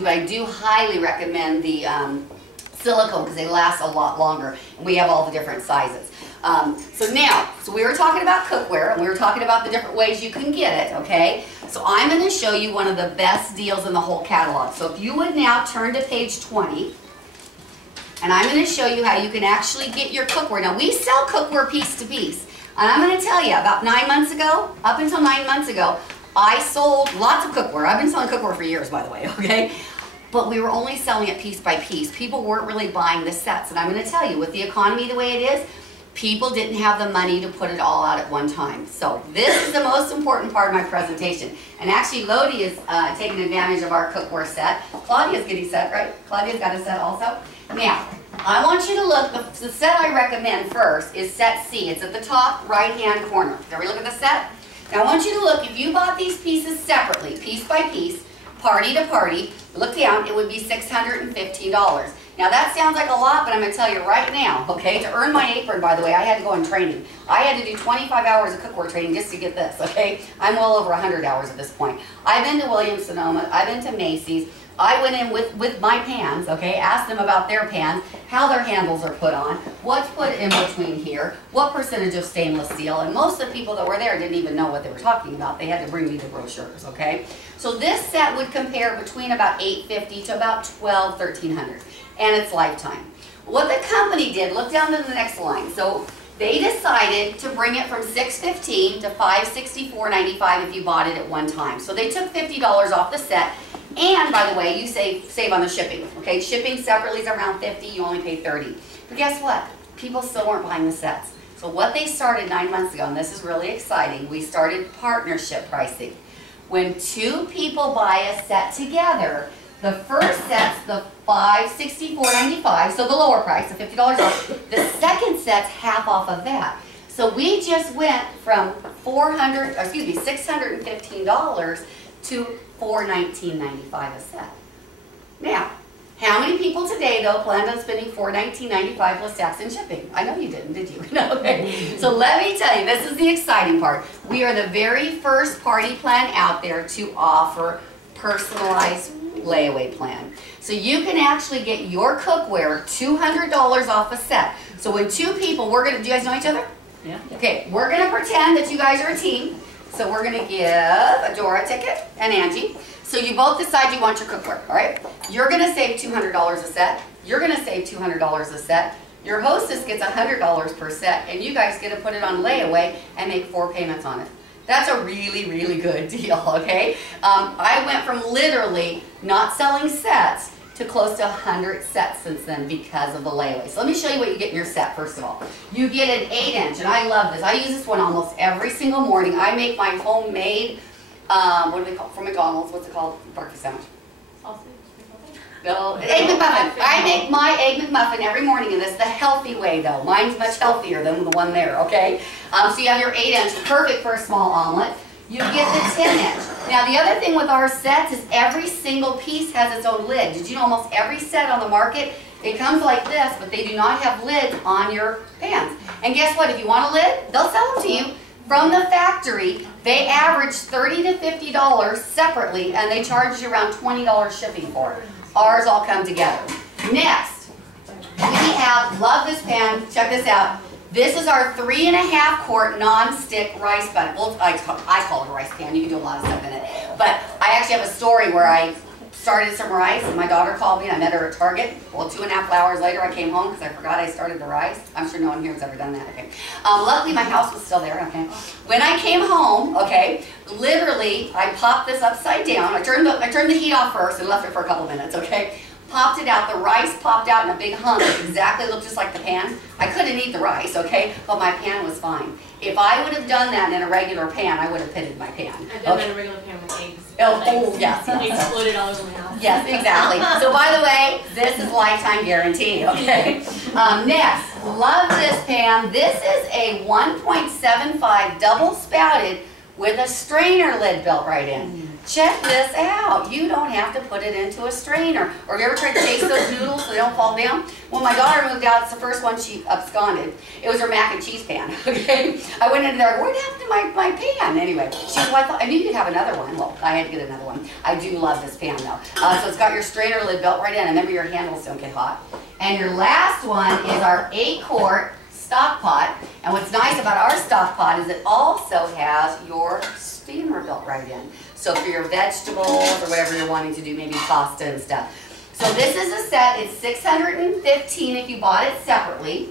But I do highly recommend the silicone because they last a lot longer, and we have all the different sizes. So we were talking about cookware, and we were talking about the different ways you can get it, okay? So I'm going to show you one of the best deals in the whole catalog. So if you would now turn to page 20, and I'm going to show you how you can actually get your cookware. Now we sell cookware piece to piece, and I'm going to tell you about 9 months ago, up until 9 months ago, I sold lots of cookware. I've been selling cookware for years, by the way, okay? But we were only selling it piece by piece. People weren't really buying the sets. And I'm going to tell you, with the economy the way it is, people didn't have the money to put it all out at one time. So this is the most important part of my presentation. And actually, Lodi is taking advantage of our cookware set. Claudia's getting set, right? Claudia's got a set also. Now, I want you to look, the set I recommend first is set C. It's at the top right-hand corner. Can we look at the set? Now I want you to look, if you bought these pieces separately, piece by piece, party to party, look down, it would be $615. Now that sounds like a lot, but I'm going to tell you right now, okay, to earn my apron, by the way, I had to go in training. I had to do 25 hours of cookware training just to get this, okay? I'm well over 100 hours at this point. I've been to Williams-Sonoma, I've been to Macy's. I went in with my pans, okay, asked them about their pans, how their handles are put on, what's put in between here, what percentage of stainless steel, and most of the people that were there didn't even know what they were talking about. They had to bring me the brochures, okay? So this set would compare between about $850 to about $1,200, $1,300, and it's lifetime. What the company did, look down to the next line, so they decided to bring it from $615 to $564.95 if you bought it at one time. So they took $50 off the set. And by the way, you save on the shipping. Okay, shipping separately is around $50. You only pay $30. But guess what? People still weren't buying the sets. So what they started 9 months ago, and this is really exciting, we started partnership pricing. When two people buy a set together, the first set's the $564.95, so the lower price, the $50 off. The second set's half off of that. So we just went from $615 to $419.95 a set. Now, how many people today, though, planned on spending $419.95 plus tax and shipping? I know you didn't, did you? Okay. So let me tell you, this is the exciting part. We are the very first party plan out there to offer personalized layaway plan. So you can actually get your cookware $200 off a set. So when two people, do you guys know each other? Yeah. Okay, we're going to pretend that you guys are a team. So we're going to give Adora a ticket and Angie. So you both decide you want your cookware, all right? You're going to save $200 a set. You're going to save $200 a set. Your hostess gets $100 per set, and you guys get to put it on layaway and make 4 payments on it. That's a really, really good deal, okay? I went from literally not selling sets to close to 100 sets since then because of the layaway. So let me show you what you get in your set, first of all. You get an 8-inch, and I love this. I use this one almost every single morning. I make my homemade, what do they call it, from McDonald's, what's it called? Breakfast sandwich. Sausage? No, Egg McMuffin. I make my Egg McMuffin every morning in this, the healthy way though. Mine's much healthier than the one there, okay? So you have your 8-inch, perfect for a small omelet. You get the 10-inch. Now the other thing with our sets is every single piece has its own lid. Did you know almost every set on the market, it comes like this, but they do not have lids on your pans. And guess what? If you want a lid, they'll sell them to you. From the factory, they average $30 to $50 separately, and they charge you around $20 shipping for it. Ours all come together. Next, we have, love this pan, check this out. This is our 3.5 quart non-stick rice pan. Well, I call it a rice pan. You can do a lot of stuff in it. But I actually have a story where I started some rice, and my daughter called me, and I met her at Target. Well, 2.5 hours later, I came home because I forgot I started the rice. I'm sure no one here has ever done that. Okay. Luckily, my house was still there. Okay. When I came home, okay, literally, I popped this upside down. I turned the heat off first and left it for a couple minutes. Okay. Popped it out. The rice popped out in a big hunk. It exactly looked just like the pan. I couldn't eat the rice, okay, but my pan was fine. If I would have done that in a regular pan, I would have pitted my pan. I've done that in a regular pan with eggs. Oh, yes. They exploded all over my house. Yes, exactly. So by the way, this is lifetime guarantee, okay? Next, love this pan. This is a 1.75 double spouted with a strainer lid built right in. check this out. You don't have to put it into a strainer. Or have you ever tried to chase those noodles so they don't fall down? When my daughter moved out, it's the first one she absconded. It was her mac and cheese pan, okay? I went in there, what happened to my pan? Anyway, she was, well, I knew you'd have another one. Well, I had to get another one. I do love this pan though. So it's got your strainer lid built right in, and remember your handles don't get hot. And your last one is our 8-quart stock pot. And what's nice about our stock pot is it also has your steamer built right in. So for your vegetables or whatever you're wanting to do, maybe pasta and stuff. So this is a set. It's $615 if you bought it separately.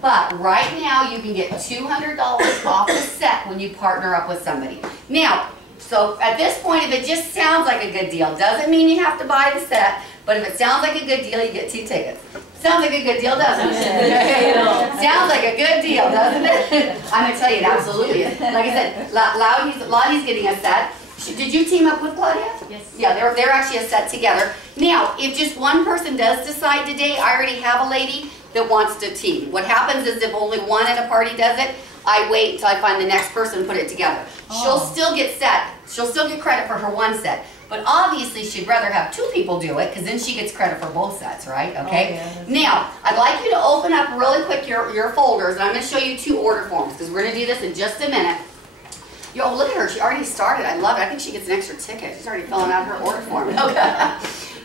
But right now you can get $200 off the set when you partner up with somebody. Now, so at this point, if it just sounds like a good deal, doesn't mean you have to buy the set, but if it sounds like a good deal, you get 2 tickets. Sounds like a good deal, doesn't it? Sounds like a good deal, doesn't it? I'm going to tell you, it absolutely is. Like I said, Lottie's getting a set. Did you team up with Claudia? Yes. Yeah, they're actually a set together. Now, if just one person does decide today, I already have a lady that wants to team. What happens is if only one at a party does it, I wait until I find the next person and put it together. Oh. She'll still get set. She'll still get credit for her one set. But obviously she'd rather have 2 people do it because then she gets credit for both sets, right? Okay? Oh, yeah, now, I'd like you to open up really quick your folders, and I'm going to show you 2 order forms because we're going to do this in just a minute. Yo, look at her. She already started. I love it. I think she gets an extra ticket. She's already filling out her order form. Okay.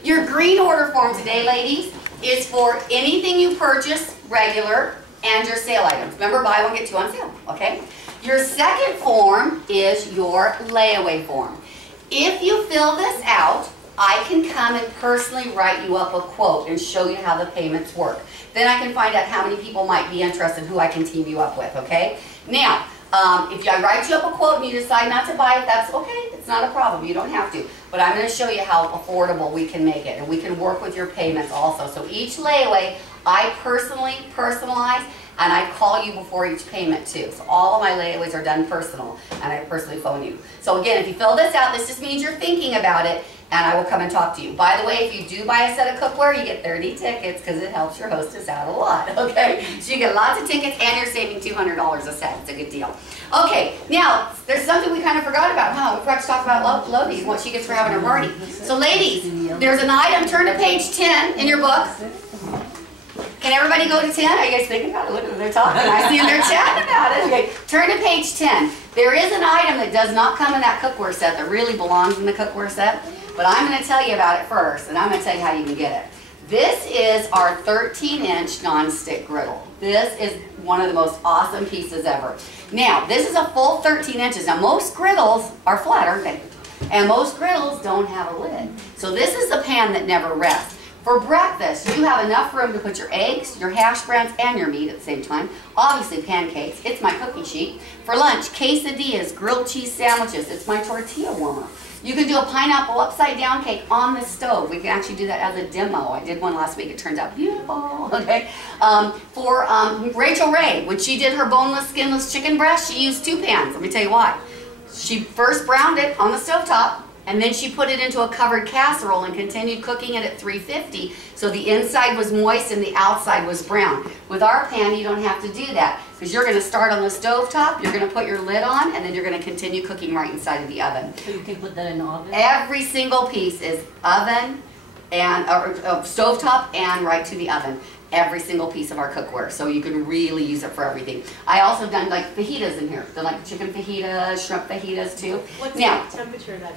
Your green order form today, ladies, is for anything you purchase regular and your sale items. Remember, buy one, get 2 on sale, okay? Your second form is your layaway form. If you fill this out, I can come and personally write you up a quote and show you how the payments work. Then I can find out how many people might be interested, who I can team you up with, okay? Now, if I write you up a quote and you decide not to buy it, that's okay. It's not a problem. You don't have to. But I'm going to show you how affordable we can make it. And we can work with your payments also. So each layaway, I personally personalize, and I call you before each payment too. So all of my layaways are done personal, and I personally phone you. So again, if you fill this out, this just means you're thinking about it, and I will come and talk to you. By the way, if you do buy a set of cookware, you get 30 tickets because it helps your hostess out a lot, okay? So you get lots of tickets, and you're saving $200 a set. It's a good deal. Okay, now, there's something we kind of forgot about. Huh? We forgot to talk about Lodi and what she gets for having her party. So ladies, there's an item. Turn to page 10 in your book. Can everybody go to 10? Are you guys thinking about it? Look, they're talking. I see them, they're chatting about it. Okay, turn to page 10. There is an item that does not come in that cookware set that really belongs in the cookware set, but I'm going to tell you about it first, and I'm going to tell you how you can get it. This is our 13-inch non-stick griddle. This is one of the most awesome pieces ever. Now, this is a full 13 inches. Now, most griddles are flat, aren't they? And most griddles don't have a lid. So this is the pan that never rests. For breakfast, you have enough room to put your eggs, your hash browns, and your meat at the same time. Obviously, pancakes. It's my cookie sheet. For lunch, quesadillas, grilled cheese sandwiches. It's my tortilla warmer. You can do a pineapple upside-down cake on the stove. We can actually do that as a demo. I did one last week. It turns out beautiful. Okay. For Rachel Ray, when she did her boneless, skinless chicken breast, she used 2 pans. Let me tell you why. She first browned it on the stovetop, and then she put it into a covered casserole and continued cooking it at 350, so the inside was moist and the outside was brown. With our pan, you don't have to do that, because you're going to start on the stovetop, you're going to put your lid on, and then you're going to continue cooking right inside of the oven. So you can put that in the oven? Every single piece is oven and stovetop and right to the oven. Every single piece of our cookware, so you can really use it for everything. I also done like fajitas in here. Done like chicken fajitas, shrimp fajitas too. What's now, the temperature of that?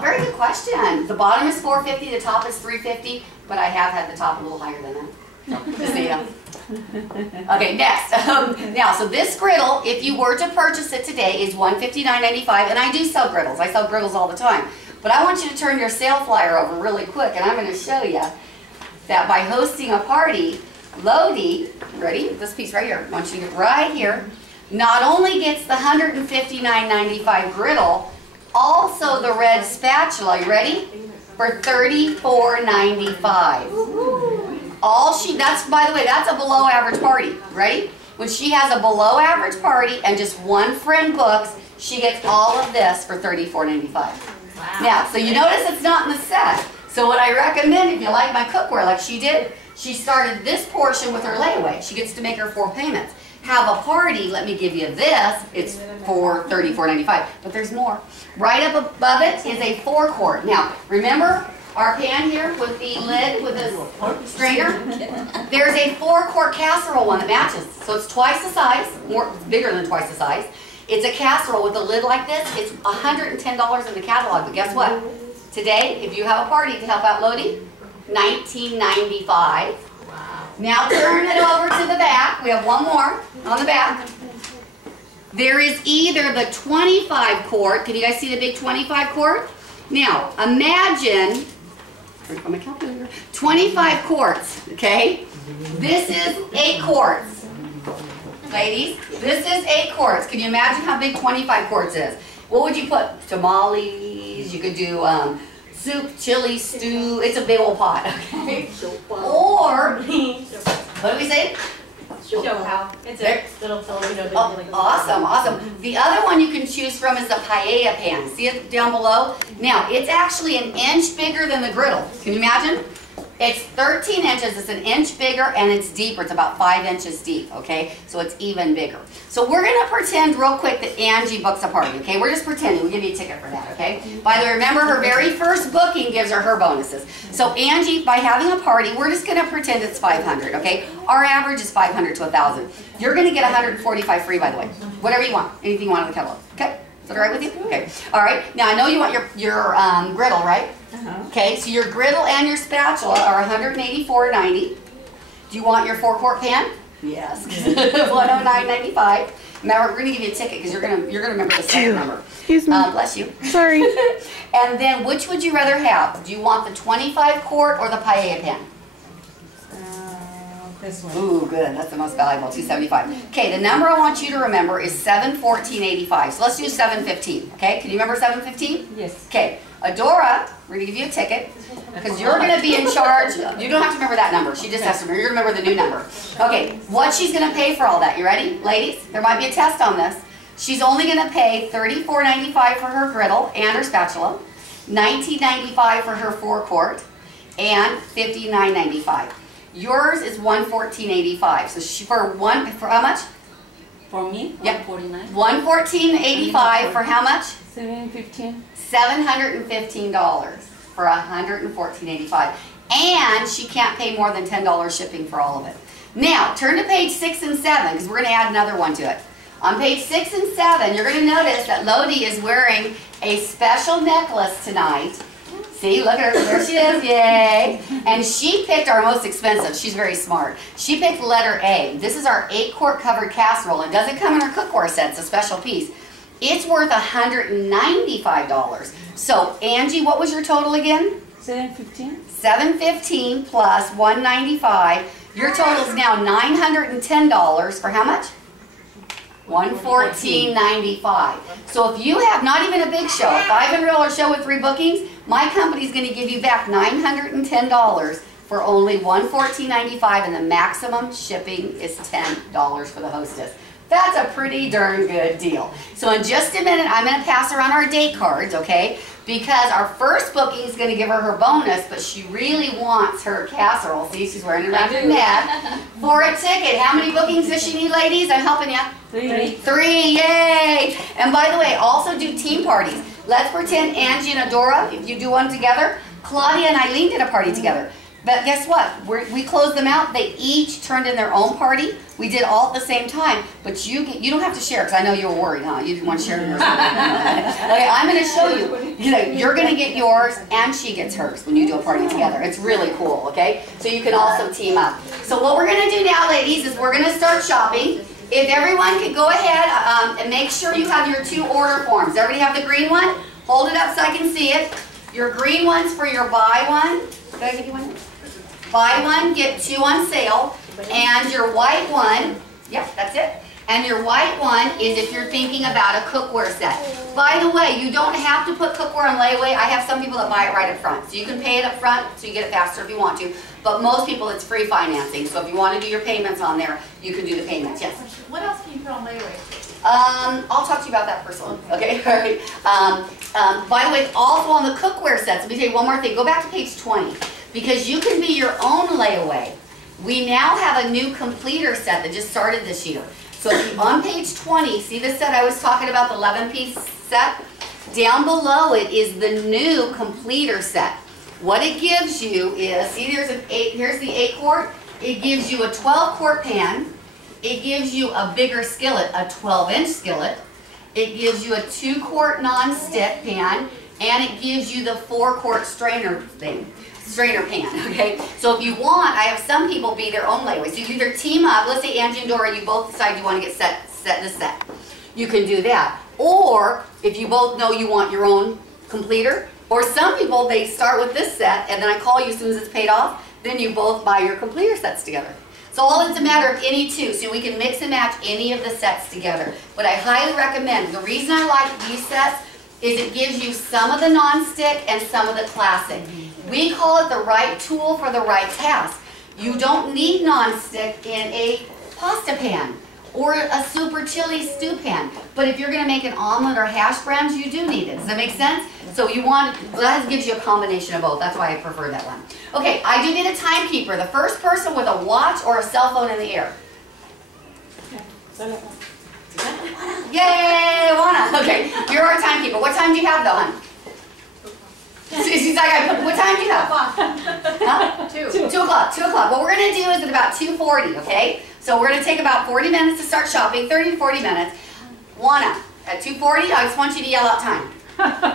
Very good question. The bottom is 450, the top is 350, but I have had the top a little higher than that. Just so you know. Okay, next. Now, so this griddle, if you were to purchase it today, is $159.95, and I do sell griddles. I sell griddles all the time. But I want you to turn your sale flyer over really quick, and I'm going to show you that by hosting a party, Lodi, ready? This piece right here, I want you to get right here, not only gets the $159.95 griddle, also the red spatula, you ready? For $34.95. That's, by the way, that's a below average party, ready? When she has a below average party and just one friend books, she gets all of this for $34.95. Wow. Now, so you notice it's not in the set. So what I recommend, if you like my cookware like she did, she started this portion with her layaway. She gets to make her 4 payments. have a party, let me give you this. It's for $34.95, but there's more. Right up above it is a 4-quart. Now, remember our pan here with the lid with the strainer? There's a 4-quart casserole one that matches. So it's twice the size, bigger than twice the size. It's a casserole with a lid like this. It's $110 in the catalog, but guess what? Today, if you have a party to help out Lodi, $19.95. Wow. Now turn it over to the back. We have one more on the back. There is either the 25-quart. Can you guys see the big 25-quart? Now, imagine, on my calculator, 25 quarts, okay? This is 8 quarts. Ladies, this is 8 quarts. Can you imagine how big 25 quarts is? What would you put? Tamales, you could do soup, chili, stew. It's a big old pot, okay? Or, what do we say? Show how. It's a little Filipino. Oh, awesome, awesome. The other one you can choose from is the paella pan. See it down below? Now, it's actually an inch bigger than the griddle. Can you imagine? It's 13 inches, it's an inch bigger, and it's deeper. It's about 5 inches deep, okay? So it's even bigger. So we're gonna pretend real quick that Angie books a party, okay? We're just pretending. We'll give you a ticket for that, okay? By the way, remember her very first booking gives her bonuses. So Angie, by having a party, we're just gonna pretend it's 500, okay? Our average is 500 to 1,000. You're gonna get 145 free, by the way. Whatever you want, anything you want in the catalog, okay? Is that all right with you? Okay. All right. Now I know you want your griddle, right? Okay. So your griddle and your spatula are $184.90. Do you want your 4-quart pan? Yes. $109.95. Remember, we're gonna give you a ticket because you're gonna remember the second number. Excuse me. Bless you. Sorry. And then, which would you rather have? Do you want the 25-quart or the paella pan? This one. Ooh, good. That's the most valuable, $275. Okay, the number I want you to remember is $714.85. So let's do $715. Okay, can you remember $715? Yes. Okay, Adora, we're going to give you a ticket because you're going to be in charge. You don't have to remember that number. She just has to remember. You're going to remember the new number. Okay, what she's going to pay for all that. You ready? Ladies, there might be a test on this. She's only going to pay $34.95 for her griddle and her spatula, $19.95 for her 4-quart, and $59.95. Yours is $114.85. So for how much? For me, Yep. $149. $114.85 for how much? $715. $715 for $114.85. And she can't pay more than $10 shipping for all of it. Now, turn to page 6 and 7 because we're going to add another one to it. On page 6 and 7, you're going to notice that Lodi is wearing a special necklace tonight. See, look at her, there she is, yay. And she picked our most expensive, she's very smart. She picked letter A. This is our 8-quart covered casserole. It doesn't come in our cookware set, it's a special piece. It's worth $195. So, Angie, what was your total again? $715. $715 plus $195. Your total is now $910 for how much? $114.95. So if you have not even a big show, a $500 show with 3 bookings, my company's going to give you back $910 for only $114.95, and the maximum shipping is $10 for the hostess. That's a pretty darn good deal. So in just a minute, I'm going to pass around our date cards, okay? Because our first booking is going to give her bonus, but she really wants her casserole. See, she's wearing it around her neck for a ticket. How many bookings does she need, ladies? I'm helping you. 3. 3, yay! And by the way, also do team parties. Let's pretend Angie and Adora, if you do one together, Claudia and Eileen did a party together. But guess what? We closed them out. They each turned in their own party. We did all at the same time. But you don't have to share because I know you were worried, huh? You didn't want to share yours. Okay, I'm going to show you. You're going to get yours and she gets hers when you do a party together. It's really cool, okay? So you can also team up. So what we're going to do now, ladies, is we're going to start shopping. If everyone could go ahead and make sure you have your 2 order forms. Everybody have the green one? Hold it up so I can see it. Your green one's for your buy one. Did I give you one? Buy one, get 2 on sale. And your white one, yep, that's it. And your white one is if you're thinking about a cookware set. By the way, you don't have to put cookware on layaway. I have some people that buy it right up front. So you can pay it up front so you get it faster if you want to. But most people, it's free financing. So if you want to do your payments on there, you can do the payments. Yes? What else can you put on layaway? I'll talk to you about that personally. Okay, all right. By the way, also on the cookware sets, let me tell you one more thing. Go back to page 20. Because you can be your own layaway. We now have a new completer set that just started this year. So if you, on page 20, see the set I was talking about, the 11-piece set? Down below it is the new completer set. What it gives you is, see here's the 8-quart. It gives you a 12-quart pan. It gives you a bigger skillet, a 12-inch skillet. It gives you a 2-quart non-stick pan, and it gives you the 4-quart strainer pan, okay? So if you want, I have some people be their own layaway. So you either team up, let's say Angie and Dora, you both decide you want to get this set. You can do that. Or if you both know you want your own completer, or some people, they start with this set, and then I call you as soon as it's paid off, then you both buy your completer sets together. So all it's a matter of any two, so we can mix and match any of the sets together. But I highly recommend, the reason I like these sets is it gives you some of the non-stick and some of the classic. We call it the right tool for the right task. You don't need non-stick in a pasta pan or a super chili stew pan. But if you're going to make an omelet or hash browns, you do need it. Does that make sense? So you want, that gives you a combination of both. That's why I prefer that one. Okay, I do need a timekeeper. The first person with a watch or a cell phone in the air. Yay, Juana. Okay, you're our timekeeper. What time do you have though, hon? She's like, what time do you have? Huh? 2 o'clock. 2 o'clock. What we're going to do is at about 2:40, okay? So we're going to take about 40 minutes to start shopping, 30 to 40 minutes. Juana, at 2:40, I just want you to yell out time.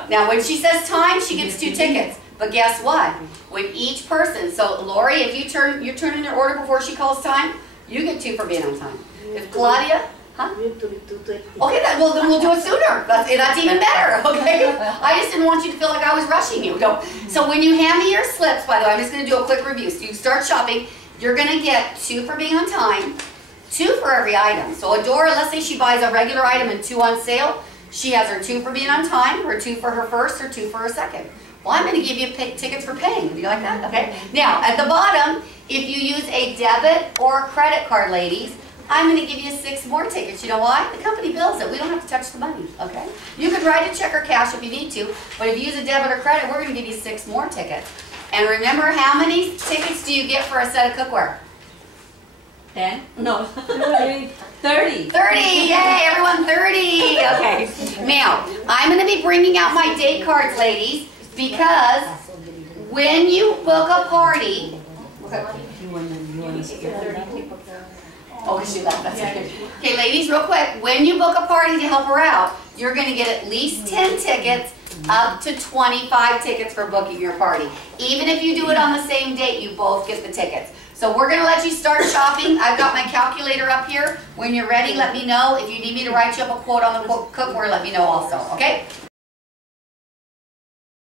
Now, when she says time, she gets 2 tickets. But guess what? When each person, so Lori, if you turn in your order before she calls time, you get 2 for being on time. If Claudia, huh? Okay, then we'll do it sooner. That's even better, okay? I just didn't want you to feel like I was rushing you. No. So when you hand me your slips, by the way, I'm just going to do a quick review. So you start shopping, you're going to get 2 for being on time, 2 for every item. So Adora, let's say she buys a regular item and 2 on sale. She has her 2 for being on time, her 2 for her first, her 2 for her second. Well, I'm going to give you tickets for paying. Do you like that? Okay. Now, at the bottom, if you use a debit or a credit card, ladies, I'm going to give you 6 more tickets. You know why? The company bills it. We don't have to touch the money, okay? You could write a check or cash if you need to, but if you use a debit or credit, we're going to give you 6 more tickets. And remember, how many tickets do you get for a set of cookware? 10? No. 30. 30. Yay, everyone, 30. Okay. Now, I'm going to be bringing out my date cards, ladies, because when you book a party, oh, she left. That's okay. Okay, ladies, real quick. When you book a party to help her out, you're going to get at least 10 tickets, up to 25 tickets for booking your party. Even if you do it on the same date, you both get the tickets. So we're going to let you start shopping. I've got my calculator up here. When you're ready, let me know. If you need me to write you up a quote on the cookware, let me know also. Okay?